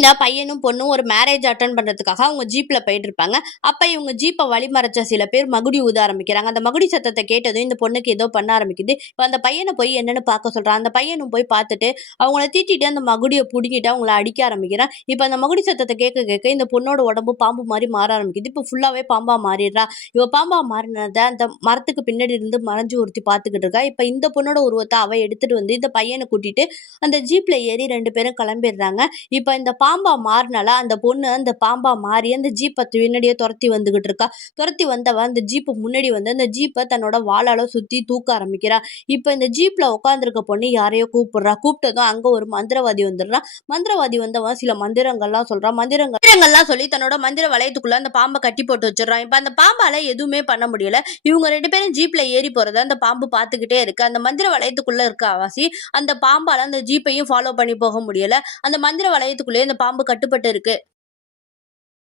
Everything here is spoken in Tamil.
இந்த பையனும் பொண்ணும் ஒரு மேரேஜ் அட்டன் பண்றதுக்காக அவங்க ஜீப்ல போயிட்டு இருப்பாங்க. அப்ப இவங்க ஜீப்பை வழிமறைச்ச சில பேர் மகுடி ஊத ஆரம்பிக்கிறாங்க. அந்த மகுடி சத்தத்தை கேட்டதும் இந்த பொண்ணுக்கு ஏதோ பண்ண ஆரம்பிக்குது. இப்ப அந்த பையனை போய் என்னன்னு பார்க்க சொல்றான். அந்த பையனும் போய் பார்த்துட்டு அவங்கள திட்டிட்டு அந்த மகுடியை புடுங்கிட்டு அவங்கள அடிக்க ஆரம்பிக்கிறான். இப்ப அந்த மகுடி சத்தத்தை கேட்க கேட்க இந்த பொண்ணோட உடம்பு பாம்பு மாதிரி மாற ஆரம்பிக்குது. இப்ப ஃபுல்லாவே பாம்பா மாறிடுறா. இவ பாம்பா மாறினத அந்த மரத்துக்கு பின்னாடி இருந்து மறைஞ்சு ஒருத்தி பார்த்துக்கிட்டு இருக்கா. இப்ப இந்த பொண்ணோட உருவத்தை அவ எடுத்துட்டு வந்து இந்த பையனை கூட்டிட்டு அந்த ஜீப்ல ஏறி 2 பேரும் கிளம்பிடுறாங்க. இப்ப இந்த பாம்பா மாறினால அந்த பொண்ணு அந்த பாம்பா மாறி அந்த ஜீப்பை பின்னாடியே துரத்தி வந்துகிட்டு இருக்கா. துரத்தி வந்தவ அந்த ஜீப்பு முன்னாடி வந்து அந்த ஜீப்பை தன்னோட வாளால சுத்தி தூக்க ஆரம்பிக்கிறா. இப்ப இந்த ஜீப்ல உட்காந்துருக்க பொண்ணு யாரையோ கூப்பிடுறா. கூப்பிட்டதும் அங்க ஒரு மந்திரவாதி வந்துடுறான். மந்திரவாதி வந்தவன் சில மந்திரங்கள்லாம் சொல்றான். மந்திரங்கள்லாம் சொல்லி தன்னோட மந்திர வளையத்துக்குள்ள அந்த பாம்பை கட்டி போட்டு வச்சிடறான். இப்ப அந்த பாம்பால எதுவுமே பண்ண முடியல. இவங்க 2 பேரும் ஜீப்ல ஏறி போறத அந்த பாம்பு பார்த்துக்கிட்டே இருக்கு. அந்த மந்திர வளையத்துக்குள்ள இருக்க வாசி அந்த பாம்பால அந்த ஜீப்பையும் ஃபாலோ பண்ணி போக முடியல. அந்த மந்திர வளையத்துக்குள்ளேயே அந்த பாம்பு கட்டுப்பட்டு இருக்கு.